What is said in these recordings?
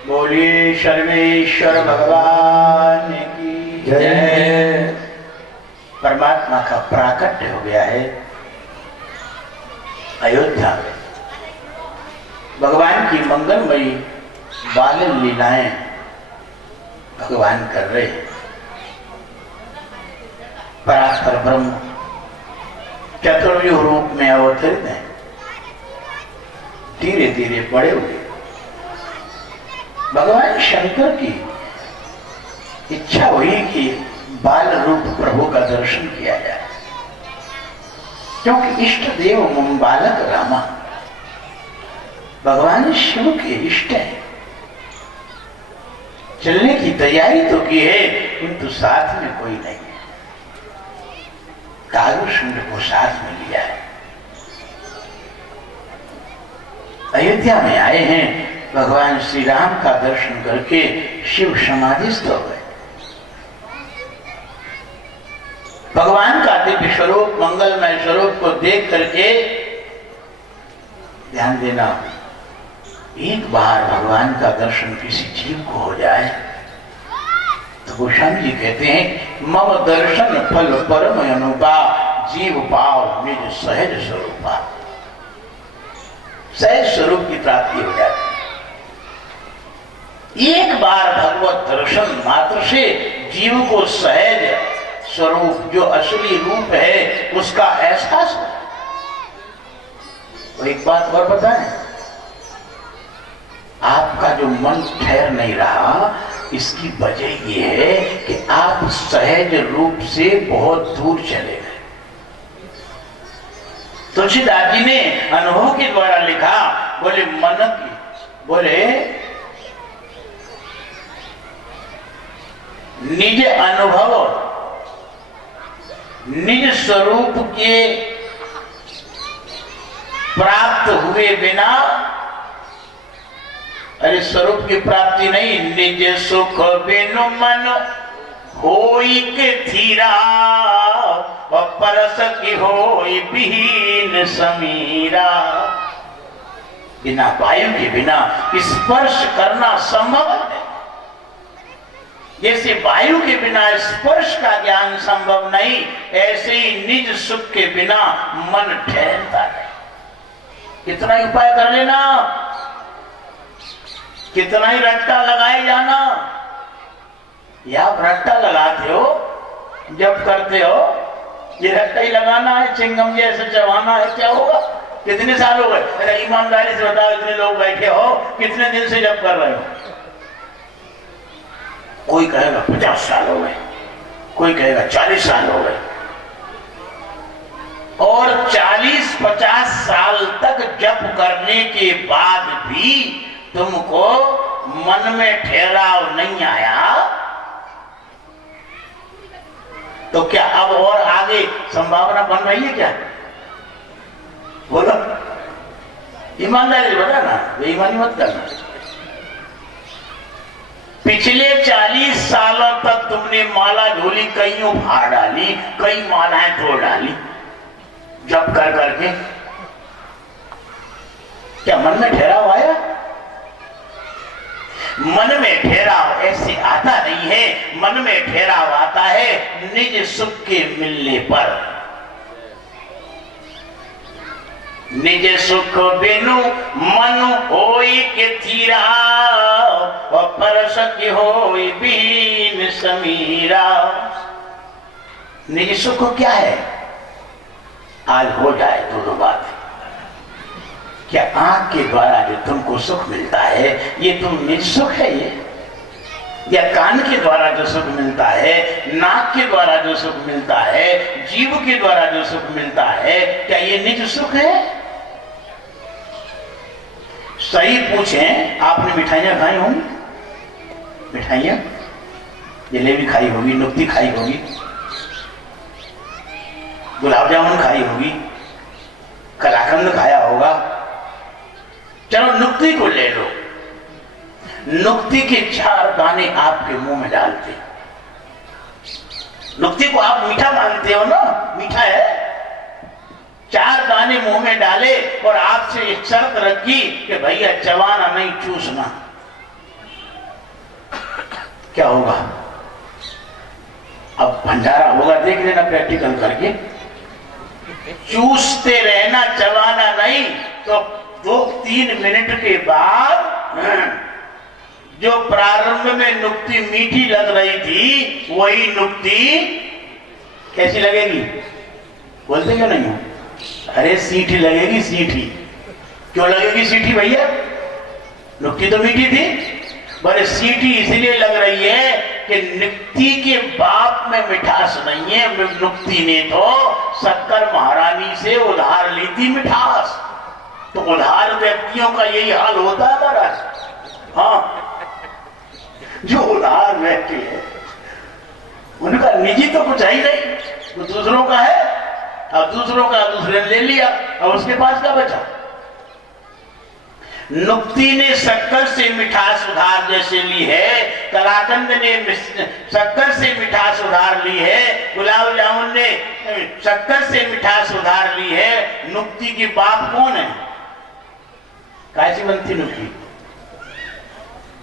बोलिए सर्वेश्वर भगवान की जय। परमात्मा का प्राकट्य हो गया है अयोध्या में। भगवान की मंगलमयी बाल लीलाएं भगवान कर रहे हैं। परात्पर ब्रह्म चतुर्युग रूप में अवतरित हैं, धीरे धीरे बड़े हुए। भगवान शंकर की इच्छा हुई कि बाल रूप प्रभु का दर्शन किया जाए, क्योंकि इष्ट देव मम बालक रामा, भगवान शिव के इष्ट है। चलने की तैयारी तो की है, किंतु साथ में कोई नहीं है। कालूशुंड को साथ में लिया है। अयोध्या में आए हैं, भगवान श्री राम का दर्शन करके शिव समाधिस्थ हो गए। भगवान का दिव्य स्वरूप, मंगलमय स्वरूप को देख करके ध्यान देना, एक बार भगवान का दर्शन किसी जीव को हो जाए तो गोस्वामी जी कहते हैं, मम दर्शन फल परम अनुपा, जीव पाव निज सहज स्वरूपा। सहज स्वरूप की प्राप्ति हो जाती है। एक बार भगवत दर्शन मात्र से जीव को सहज स्वरूप, जो असली रूप है, उसका एहसास हो। तो एक बात और बताएं, आपका जो मन ठहर नहीं रहा, इसकी वजह ये है कि आप सहज रूप से बहुत दूर चले गए। तुलसीदास जी ने अनुभव के द्वारा लिखा, बोले मन की, बोले निज अनुभव निज स्वरूप के प्राप्त हुए बिना, अरे स्वरूप की प्राप्ति नहीं, निज सुख बिनु मन होई के थीरा, परस की होई विहीन समीरा। बिना वायु के बिना स्पर्श करना संभव है। जैसे वायु के बिना स्पर्श का ज्ञान संभव नहीं, ऐसे ही निज सुख के बिना मन ठहरता नहीं। कितना ही उपाय कर लेना, कितना ही रट्टा लगाए जाना, या आप रट्टा लगाते हो, जब करते हो, ये रट्टा ही लगाना है, चिंगम जैसे चबाना है, क्या होगा? कितने साल हो गए? अरे ईमानदारी से बताओ, इतने लोग बैठे हो, कितने दिन से जब कर रहे हो? कोई कहेगा 50 साल हो गए, कोई कहेगा 40 साल हो गए। और 40-50 साल तक जप करने के बाद भी तुमको मन में ठहराव नहीं आया, तो क्या अब और आगे संभावना बन रही है क्या? बोलो, ईमानदारी बता ना, बेईमानी मत करना। पिछले 40 सालों तक तुमने माला झोली कई उखाड़ डाली, कई मालाएं तोड़ डाली जप कर करके, क्या मन में ठहराव आया? मन में ठहराव ऐसे आता नहीं है। मन में ठहराव आता है निज सुख के मिलने पर। निज सुख बिनु मन होई के थीरा, परस की होई बीन समीरा। निज सुख क्या है? आज हो जाए दोनों बात। क्या आंख के द्वारा जो तुमको सुख मिलता है, ये तुम निज सुख है ये? या कान के द्वारा जो सुख मिलता है, नाक के द्वारा जो सुख मिलता है, जीव के द्वारा जो सुख मिलता है, क्या ये निज सुख है? सही पूछें, आपने मिठाइयां खाई होंगी, मिठाइयां, जलेबी खाई होगी, नुक्ती खाई होगी, गुलाब जामुन खाई होगी, कलाकंद खाया होगा। चलो नुक्ती को ले लो, नुक्ती के 4 दाने आपके मुंह में डालते, नुक्ती को आप मीठा मानते हो ना, मीठा है, 4 दाने मुंह में डाले और आपसे एक शर्त रखी कि भैया चबाना नहीं, चूसना। क्या होगा? अब भंडारा होगा, देख लेना प्रैक्टिकल करके। चूसते रहना, चबाना नहीं। तो 2-3 मिनट के बाद जो प्रारंभ में नुक्ति मीठी लग रही थी, वही नुक्ति कैसी लगेगी? बोलते क्यों नहीं हो? अरे सीठी लगेगी, सीठी। क्यों लगेगी सीठी भैया? नुक्ति तो मीठी थी। बड़े सीठी इसलिए लग रही है कि नुक्ति के बाप में मिठास नहीं है। नुक्ति ने तो शक्कर महारानी से उधार ली थी मिठास। तो उधार व्यक्तियों का यही हाल होता है महाराज। हाँ, जो उधार व्यक्ति है उनका निजी तो कुछ है ही नहीं, वो दूसरों का है। अब दूसरों का दूसरे ने ले लिया, अब उसके पास क्या बचा? नुक्ति ने शक्कर से मिठास उधार जैसे ली है, कलाकंद ने शक्कर से मिठास उधार ली है, गुलाब जामुन ने शक्कर से मिठास उधार ली है। नुक्ति की बाप कौन है? कैसी बनती नुक्ति?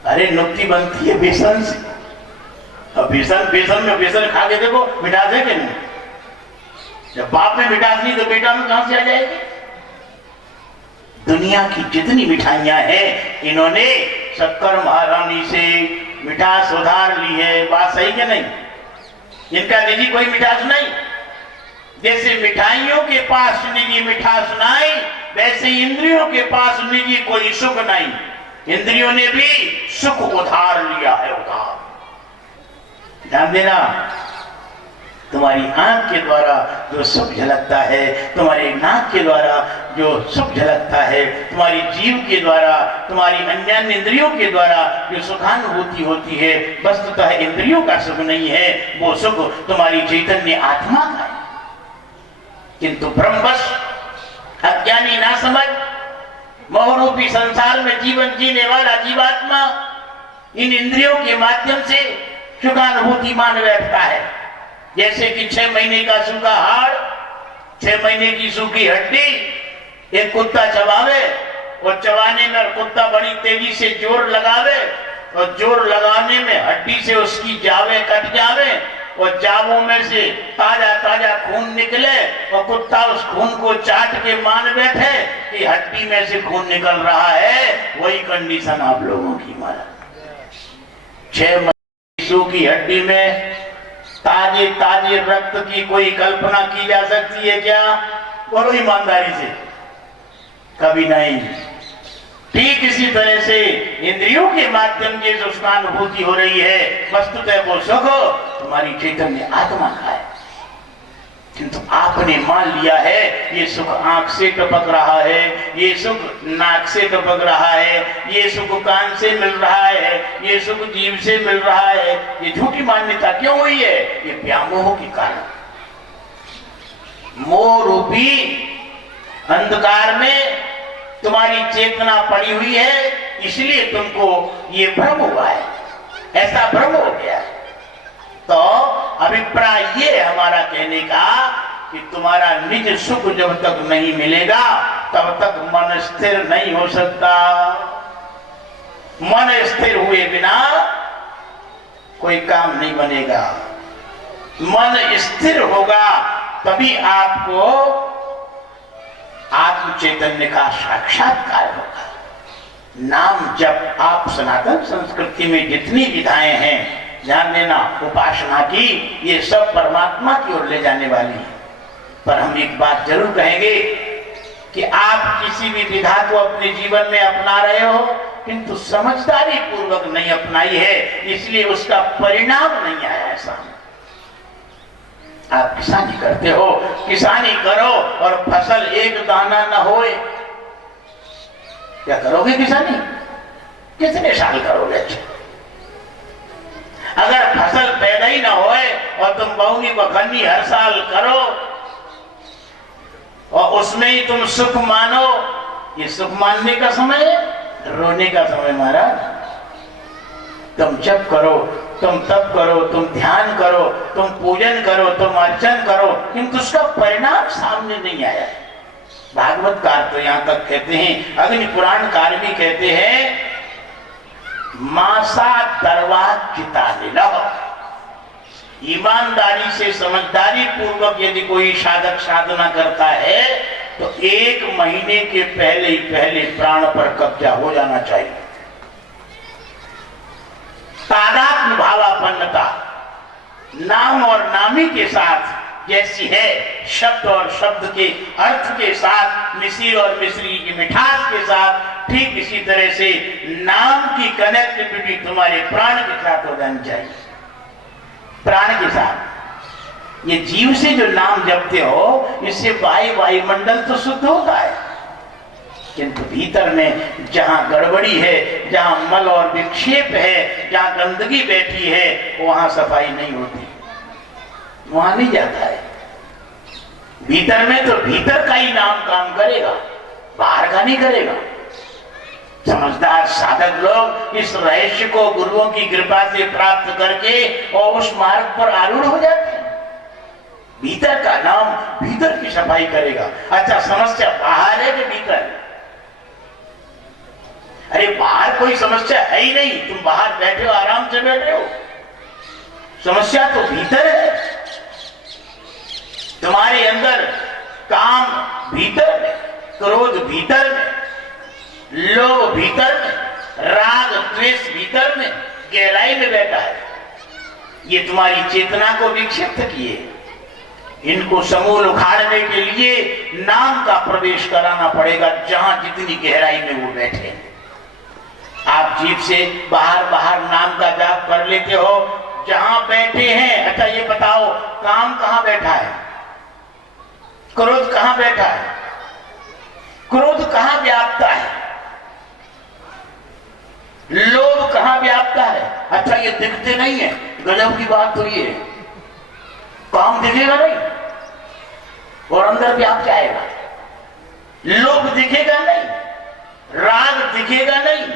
अरे नुक्ति बनती है बेसन से। अब बेसन में बेसन खा के देखो, मिठास है कि नहीं? जब बाप में मिठास नहीं तो बेटा में कहां से आ जाएगी? दुनिया की जितनी मिठाइयां हैं, इन्होंने शक्कर महारानी से मिठास उधार ली है। बात सही कि नहीं? इनका निजी कोई मिठास नहीं। जैसे मिठाइयों के पास निजी मिठास नहीं, वैसे इंद्रियों के पास निजी कोई सुख नहीं। इंद्रियों ने भी सुख उधार लिया है, उधार। ध्यान देना, तुम्हारी आंख के द्वारा जो सुख झलकता है, तुम्हारे नाक के द्वारा जो सुख झलकता है, तुम्हारी जीव के द्वारा, तुम्हारी अन्य इंद्रियों के द्वारा जो सुखानुभूति होती है, वस्तुतः इंद्रियों का सुख नहीं है, वो सुख तुम्हारी चैतन्य आत्मा का है। किंतु ब्रह्मवश अज्ञानी ना समझ मोहरूपी संसार में जीवन जीने वाला जीवात्मा इन इंद्रियों के माध्यम से सुखानुभूति मान बैठता है। जैसे कि 6 महीने का सूखा हाड़, 6 महीने की सूखी हड्डी, एक कुत्ता चबावे और चबाने में कुत्ता बड़ी तेजी से जोर लगावे और जोर लगाने में हड्डी से उसकी जावे कट जावे और जावों में से ताजा ताजा खून निकले और कुत्ता उस खून को चाट के मान बैठे कि हड्डी में से खून निकल रहा है। वही कंडीशन आप लोगों की मारा। 6 महीने की सूखी हड्डी में ताजे ताजे रक्त की कोई कल्पना की जा सकती है क्या? बोलो ईमानदारी से, कभी नहीं। ठीक इसी तरह से इंद्रियों के माध्यम से जो सुखानुभूति हो रही है, वस्तुतः वो सुख तुम्हारी चैतन्य आत्मा का है। किंतु आपने मान लिया है ये सुख आंख से टपक रहा है, ये सुख नाक से टपक रहा है, ये सुख कान से मिल रहा है, ये सुख जीभ से मिल रहा है। ये झूठी मान्यता क्यों हुई है? ये व्यामोह के कारण। मोह रूपी अंधकार में तुम्हारी चेतना पड़ी हुई है, इसलिए तुमको ये भ्रम हुआ है, ऐसा भ्रम हो गया। तो अभिप्राय ये हमारा कहने का कि तुम्हारा निज सुख जब तक नहीं मिलेगा तब तक मन स्थिर नहीं हो सकता। मन स्थिर हुए बिना कोई काम नहीं बनेगा। मन स्थिर होगा तभी आपको आत्म चैतन्य का साक्षात्कार होगा। नाम जब आप सनातन संस्कृति में जितनी विधाएं हैं, ध्यान देना, उपासना की, ये सब परमात्मा की ओर ले जाने वाली है। पर हम एक बात जरूर कहेंगे कि आप किसी भी विधा को अपने जीवन में अपना रहे हो किंतु समझदारी पूर्वक नहीं अपनाई है, इसलिए उसका परिणाम नहीं आया है सामने। आप किसानी करते हो, किसानी करो और फसल एक दाना न होए, क्या करोगे? किसानी कितने साल करोगे? अगर फसल पैदा ही ना होए और तुम बहुनी बखनी हर साल करो और उसमें ही तुम सुख मानो, ये सुख मानने का समय है, रोने का समय महाराज। तुम जप करो, तुम तप करो, तुम ध्यान करो, तुम पूजन करो, तुम अर्चन करो, किंतु उसका परिणाम सामने नहीं आया है। भागवत कार तो यहां तक कहते हैं, अग्नि पुराण कार भी कहते हैं मासा दरवाज चिताने लो। ईमानदारी से समझदारी पूर्वक यदि कोई साधक साधना करता है तो 1 महीने के पहले ही पहले प्राण पर कब्जा हो जाना चाहिए। तादात्म्य भावापन्नता नाम और नामी के साथ जैसी है, शब्द और शब्द के अर्थ के साथ, मिश्री और मिश्री की मिठास के साथ, ठीक इसी तरह से नाम की कनेक्टिविटी तुम्हारे प्राण के साथ हो जानी चाहिए। प्राण के साथ ये जीव से जो नाम जपते हो, इससे वायुमंडल तो शुद्ध होता है, किंतु भीतर में जहां गड़बड़ी है, जहां मल और विक्षेप है, जहां गंदगी बैठी है, वहां सफाई नहीं होती, वहां नहीं जाता है। भीतर में तो भीतर का ही नाम काम करेगा, बाहर का नहीं करेगा। समझदार साधक लोग इस रहस्य को गुरुओं की कृपा से प्राप्त करके और उस मार्ग पर आरूढ़ हो जाते हैं। भीतर का नाम भीतर की सफाई करेगा। अच्छा, समस्या बाहर है कि भीतर? अरे बाहर कोई समस्या है ही नहीं, तुम बाहर बैठे हो, आराम से बैठे हो। समस्या तो भीतर है। तुम्हारे अंदर काम भीतर में, क्रोध भीतर में, लोभ भीतर में, राग द्वेष भीतर में, गहराई में बैठा है। ये तुम्हारी चेतना को विक्षिप्त किए। इनको समूल उखाड़ने के लिए नाम का प्रवेश कराना पड़ेगा, जहां जितनी गहराई में वो बैठे। आप जीभ से बाहर बाहर नाम का जाप कर लेते हो, जहां बैठे हैं। अच्छा ये बताओ, काम कहां बैठा है? क्रोध कहां बैठा है? क्रोध कहां व्याप्ता है? लोभ कहां व्याप्ता है? अच्छा ये दिखते नहीं है, गजब की बात तो ये, काम दिखेगा नहीं और अंदर व्याप जाएगा। लोभ दिखेगा नहीं, राग दिखेगा नहीं,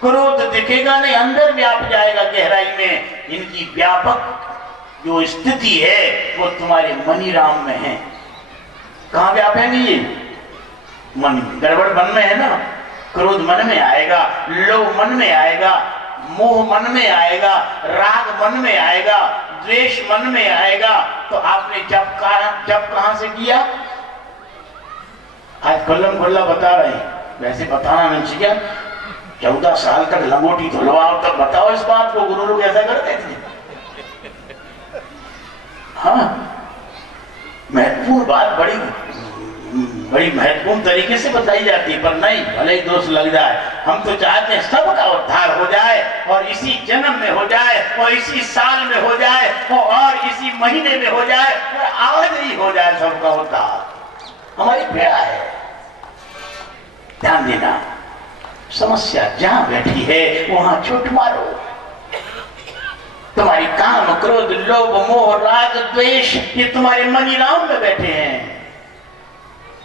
क्रोध दिखेगा नहीं, अंदर व्याप जाएगा गहराई में। इनकी व्यापक जो स्थिति है वो तुम्हारे मनीराम में है। कहां व्यापेंगे ये? मन, गड़बड़ मन में है ना। क्रोध मन में आएगा, लोभ मन में आएगा, मोह मन में आएगा, राग मन में आएगा, द्वेष मन में आएगा। तो आपने जब कहां से किया? आज खुल्लम खुल्ला बता रहे हैं, वैसे बताना नहीं चाहिए। 14 साल तक लंगोटी धुलवाओ तब बताओ इस बात को, गुरु लोग ऐसा करते थे। हाँ, महत्वपूर्ण बात बड़ी महत्वपूर्ण तरीके से बताई जाती है, पर नहीं, भले ही दोष लग जाए। हम तो चाहते हैं सबका उद्धार हो जाए, और इसी जन्म में हो जाए, और इसी साल में हो जाए, और इसी महीने में हो जाए, और आज ही हो जाए सबका उद्धार। हमारी पीड़ा है। ध्यान देना, समस्या जहां बैठी है वहां चोट मारो। तुम्हारी काम, क्रोध, लोभ, मोह, राग, द्वेष, ये तुम्हारे मनीराम में बैठे हैं।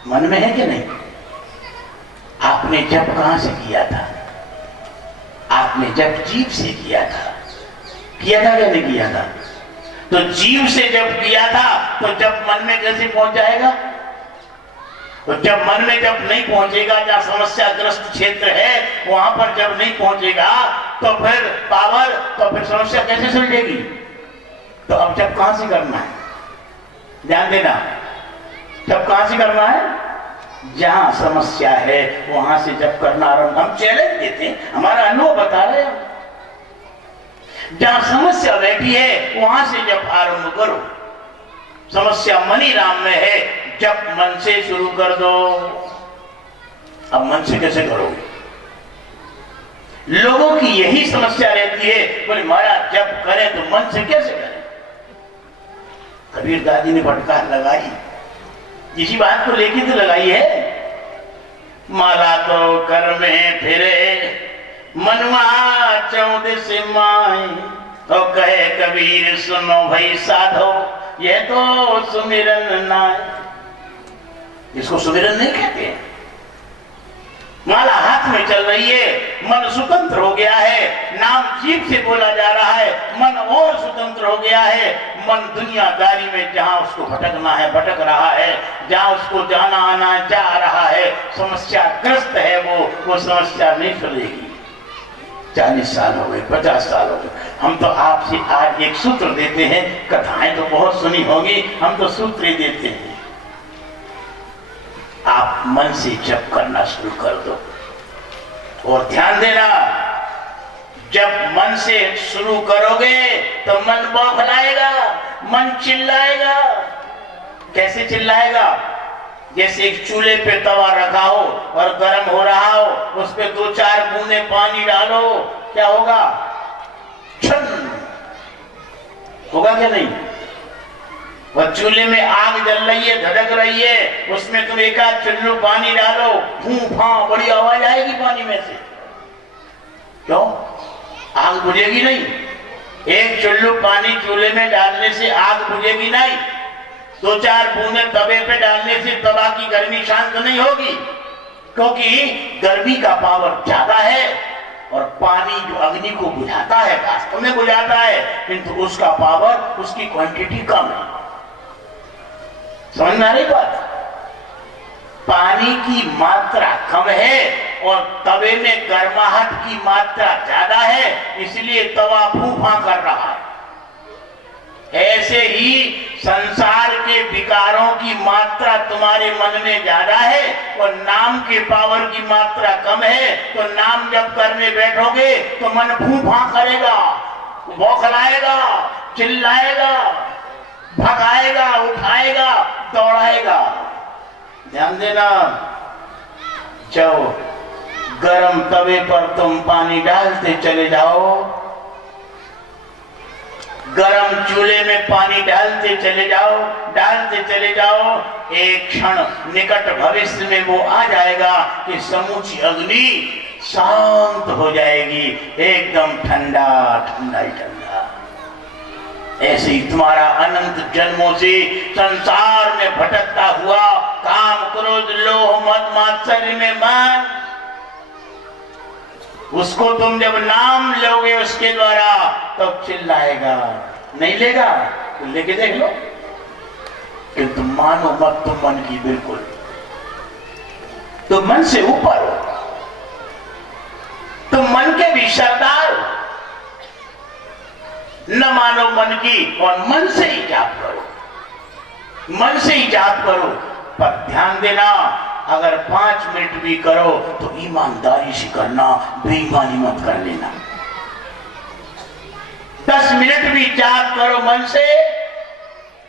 मन में है कि नहीं? आपने जप कहां से किया था? आपने जप जीव से किया था या नहीं किया था? तो जीव से जब किया था तो जब मन में कैसे पहुंच जाएगा? तो जब मन में जब नहीं पहुंचेगा, जहां समस्याग्रस्त क्षेत्र है वहां पर जब नहीं पहुंचेगा तो फिर पावर, तो फिर समस्या कैसे सुलझेगी? तो अब जब कहां से करना है? ध्यान देना, जब कहां से करना है? जहां समस्या है वहां से जब करना आरंभ। हम चैलेंज देते हैं, हमारा अनुभव बता रहे हैं। जहां समस्या बैठी है वहां से जब आरंभ करो। समस्या मनीराम में है, जब मन से शुरू कर दो। अब मन से कैसे करोगे? लोगों की यही समस्या रहती है, बोले महाराज जब करें तो मन से कैसे करें? कबीर दादी ने फटकार लगाई, इसी बात को लेके तो लगाई है। माला तो कर में फिरे मनवा 14 से माए, तो कहे कबीर सुनो भाई साधो, ये तो सुमिरन नाय। इसको सुमिरन नहीं कहते हैं। माला हाथ में चल रही है, मन स्वतंत्र हो गया है, नाम जीभ से बोला जा रहा है, मन और स्वतंत्र हो गया है। मन दुनियादारी में जहां उसको भटकना है भटक रहा है, जहां उसको जाना आना जा रहा है, समस्याग्रस्त है वो समस्या नहीं सुलेगी। 40 साल हो गए, 50 साल हो गए। हम तो आपसे आज एक सूत्र देते हैं, कथाएं तो बहुत सुनी होगी, हम तो सूत्र ही देते हैं। आप मन से जप करना शुरू कर दो और ध्यान देना, जब मन से शुरू करोगे तो मन बौखलाएगा, मन चिल्लाएगा। कैसे चिल्लाएगा? जैसे एक चूल्हे पे तवा रखा हो और गर्म हो रहा हो, उस पे 2-4 बूंदे पानी डालो, क्या होगा? छन होगा क्या नहीं? वह चूल्हे में आग जल रही है, धड़क रही है, उसमें तुम एक आध चुल्लू पानी डालो, फूं-फा बड़ी आवाज आएगी पानी में से। क्यों? आग बुझेगी नहीं। एक चुल्लू पानी चूल्हे में डालने से आग बुझेगी नहीं। 2-4 बूंदे तवे पे डालने से तवा की गर्मी शांत नहीं होगी, क्योंकि गर्मी का पावर ज्यादा है और पानी जो अग्नि को बुझाता है वास्तव में बुझाता है, किंतु उसका पावर, उसकी क्वांटिटी कम है। समझ में आ रही बात? पानी की मात्रा कम है और तवे में गर्माहट की मात्रा ज्यादा है, इसलिए तवा फूफा कर रहा है। ऐसे ही संसार के विकारों की मात्रा तुम्हारे मन में ज्यादा है और नाम के पावर की मात्रा कम है, तो नाम जब करने बैठोगे तो मन फूफा करेगा, बौखलाएगा, चिल्लाएगा, भगाएगा, उठाएगा, दौड़ाएगा। ध्यान देना, जब गरम तवे पर तुम पानी डालते चले जाओ, गरम चूल्हे में पानी डालते चले जाओ, एक क्षण निकट भविष्य में वो आ जाएगा कि समूची अग्नि शांत हो जाएगी, एकदम ठंडा ठंडा ही ठंडा। ऐसे ही तुम्हारा अनंत जन्मों से संसार में भटकता हुआ काम, क्रोध, लोभ, मद, मात्सर्य में मन, उसको तुम जब नाम लोगे उसके द्वारा तब चिल्लाएगा। नहीं लेगा तो लेके देख लो, किंतु मानो मत तुम मन की बिल्कुल, तो मन से ऊपर हो, तुम मन के भी सरदार हो। न मानो मन की और मन से ही जाप करो, मन से ही जाप करो। पर ध्यान देना, अगर 5 मिनट भी करो तो ईमानदारी से करना, बेईमानी मत कर लेना। 10 मिनट भी जाप करो मन से,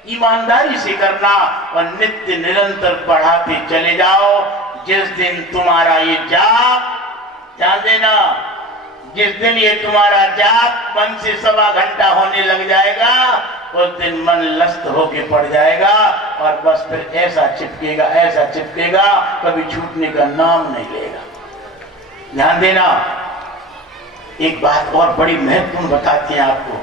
ईमानदारी से करना और नित्य निरंतर बढ़ाते चले जाओ। जिस दिन तुम्हारा ये जाप, ध्यान देना, जिस दिन ये तुम्हारा जाप मन से 1.25 घंटा होने लग जाएगा, उस दिन मन लस्त होके पड़ जाएगा और बस फिर ऐसा चिपकेगा, कभी छूटने का नाम नहीं लेगा। ध्यान देना, एक बात और बड़ी महत्वपूर्ण बताते हैं आपको।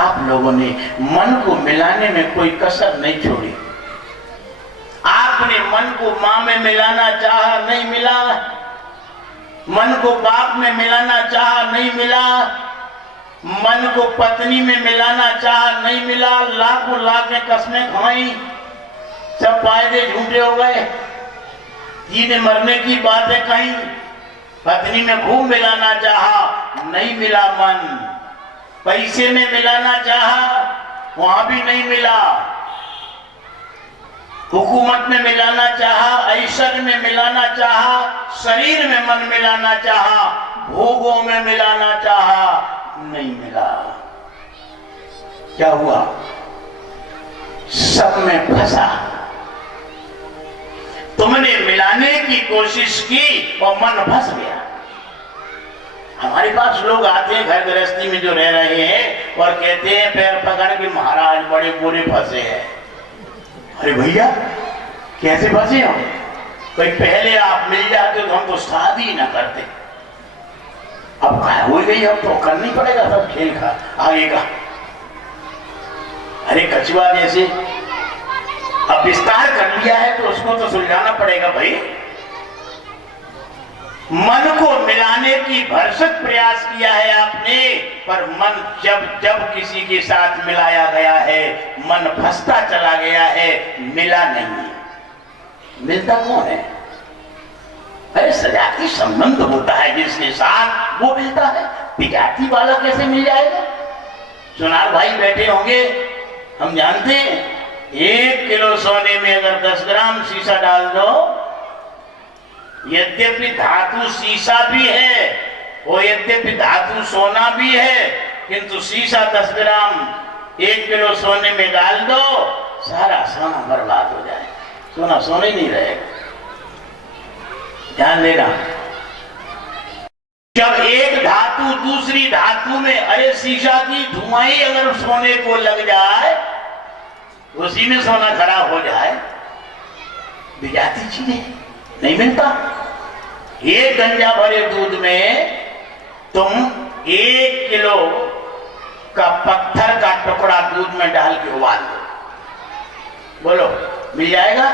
आप लोगों ने मन को मिलाने में कोई कसर नहीं छोड़ी। आपने मन को मां में मिलाना चाहा, नहीं मिला। मन को बाप में मिलाना चाहा, नहीं मिला। मन को पत्नी में मिलाना चाहा, नहीं मिला। लाखों कस्में खाई, सब फायदे झूठे हो गए। जीने मरने की बातें कही, पत्नी में खूब मिलाना चाहा, नहीं मिला। मन पैसे में मिलाना चाहा, वहां भी नहीं मिला। हुकूमत में मिलाना चाहा, ऐश्वर्य में मिलाना चाहा, शरीर में मन मिलाना चाहा, भोगों में मिलाना चाहा, नहीं मिला। क्या हुआ? सब में फंसा। तुमने मिलाने की कोशिश की और मन फंस गया। हमारे पास लोग आते हैं घर गृहस्थी में जो रह रहे हैं और कहते हैं पैर पकड़ के, महाराज बड़े बुरे फंसे हैं। अरे भैया कैसे फंसे हो? कोई पहले आप मिल जाते तो हम तो शादी ही ना करते। अब क्या हो गई, अब तो करनी पड़ेगा सब खेल का आगे का। अरे कछुआ जैसे अब विस्तार कर लिया है तो उसको तो सुलझाना पड़ेगा भाई। मन को मिलाने की भरसक प्रयास किया है आपने, पर मन जब किसी के साथ मिलाया गया है, मन फंसता चला गया है, मिला नहीं। मिलता कौन है? अरे सजाती संबंध होता है जिसके साथ वो मिलता है, विजाति वाला कैसे मिल जाएगा? सुनार भाई बैठे होंगे, हम जानते हैं 1 किलो सोने में अगर 10 ग्राम शीशा डाल दो, यद्यपि धातु शीशा भी है और यद्यपि धातु सोना भी है, किंतु शीशा 10 ग्राम 1 किलो सोने में डाल दो, सारा सोना बर्बाद हो जाए, सोना सोना ही नहीं रहेगा। ध्यान देना, जब एक धातु दूसरी धातु में, अरे शीशा की धुआं ही अगर सोने को लग जाए, उसी में सोना खराब हो जाए, विजाती चीजें नहीं मिलता। एक गंजा भरे दूध में तुम 1 किलो का पत्थर का टुकड़ा दूध में डाल के उबाल दो, बोलो मिल जाएगा?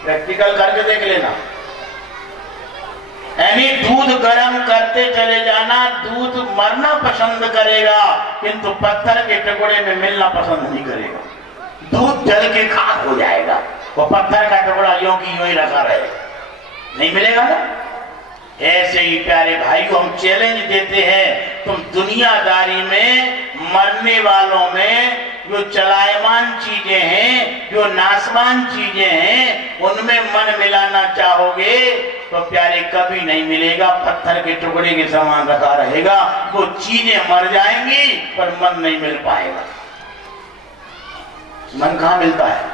प्रैक्टिकल करके देख लेना। यानी दूध गर्म करते चले जाना, दूध मरना पसंद करेगा किंतु पत्थर के टुकड़े में मिलना पसंद नहीं करेगा। दूध जल के खाक हो जाएगा, वो पत्थर का टुकड़ा यूं की यूं ही रखा रहेगा, नहीं मिलेगा ना। ऐसे ही प्यारे भाइयों, हम चैलेंज देते हैं, तुम दुनियादारी में मरने वालों में जो चलायमान चीजें हैं, जो नाशवान चीजें हैं, उनमें मन मिलाना चाहोगे तो प्यारे कभी नहीं मिलेगा, पत्थर के टुकड़े के समान रखा रहेगा। वो चीजें मर जाएंगी पर मन नहीं मिल पाएगा। मन कहां मिलता है?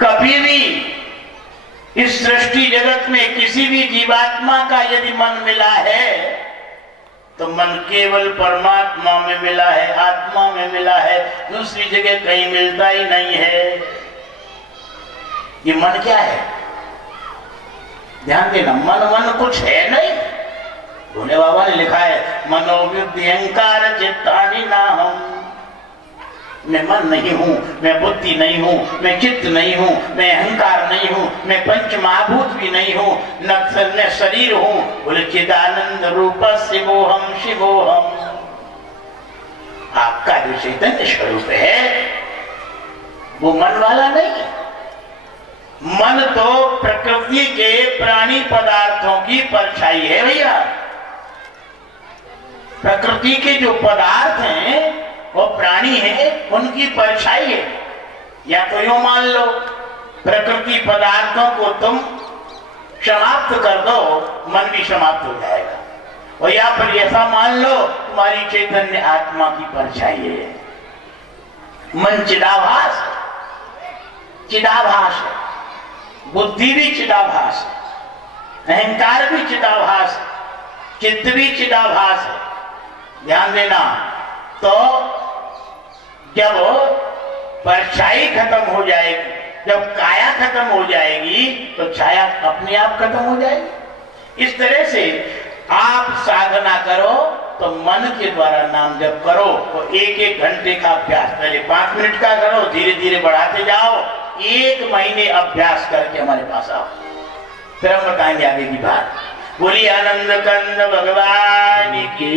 कभी भी इस सृष्टि जगत में किसी भी जीवात्मा का यदि मन मिला है तो मन केवल परमात्मा में मिला है, आत्मा में मिला है, दूसरी जगह कहीं मिलता ही नहीं है। ये मन क्या है? ध्यान देना, मन कुछ है नहीं। भोले बाबा ने लिखा है, मनोबुद्धि अहंकार चित्तानि नाहम्। मैं मन नहीं हूं, मैं बुद्धि नहीं हूं, मैं चित्त नहीं हूं, मैं अहंकार नहीं हूं, मैं पंच महाभूत भी नहीं हूं, न मैं शरीर हूं। बोले चिदानंद रूप शिवोहम शिवोहम। आपका जो चैतन्य स्वरूप है वो मन वाला नहीं। मन तो प्रकृति के प्राणी पदार्थों की परछाई है भैया। प्रकृति के जो पदार्थ हैं वो प्राणी है, उनकी परछाई है। या तो यूं मान लो, प्रकृति पदार्थों को तुम समाप्त कर दो, मन भी समाप्त हो जाएगा। और या फिर ऐसा मान लो, तुम्हारी चैतन्य आत्मा की परछाई है। मन चिदाभास है, चिदाभास है, बुद्धि भी चिदाभास है, अहंकार भी चिदाभास है, चित्त भी चिदाभास है। ध्यान देना, तो जब परछाई खत्म हो जाएगी, जब काया खत्म हो जाएगी तो छाया अपने आप खत्म हो जाएगी। इस तरह से आप साधना करो तो मन के द्वारा नाम जप करो, तो 1-1 घंटे का अभ्यास, पहले 5 मिनट का करो, धीरे धीरे बढ़ाते जाओ। 1 महीने अभ्यास करके हमारे पास आओ, फिर हम बताएंगे आगे की बात। बोलिए आनंद कंद भगवान की।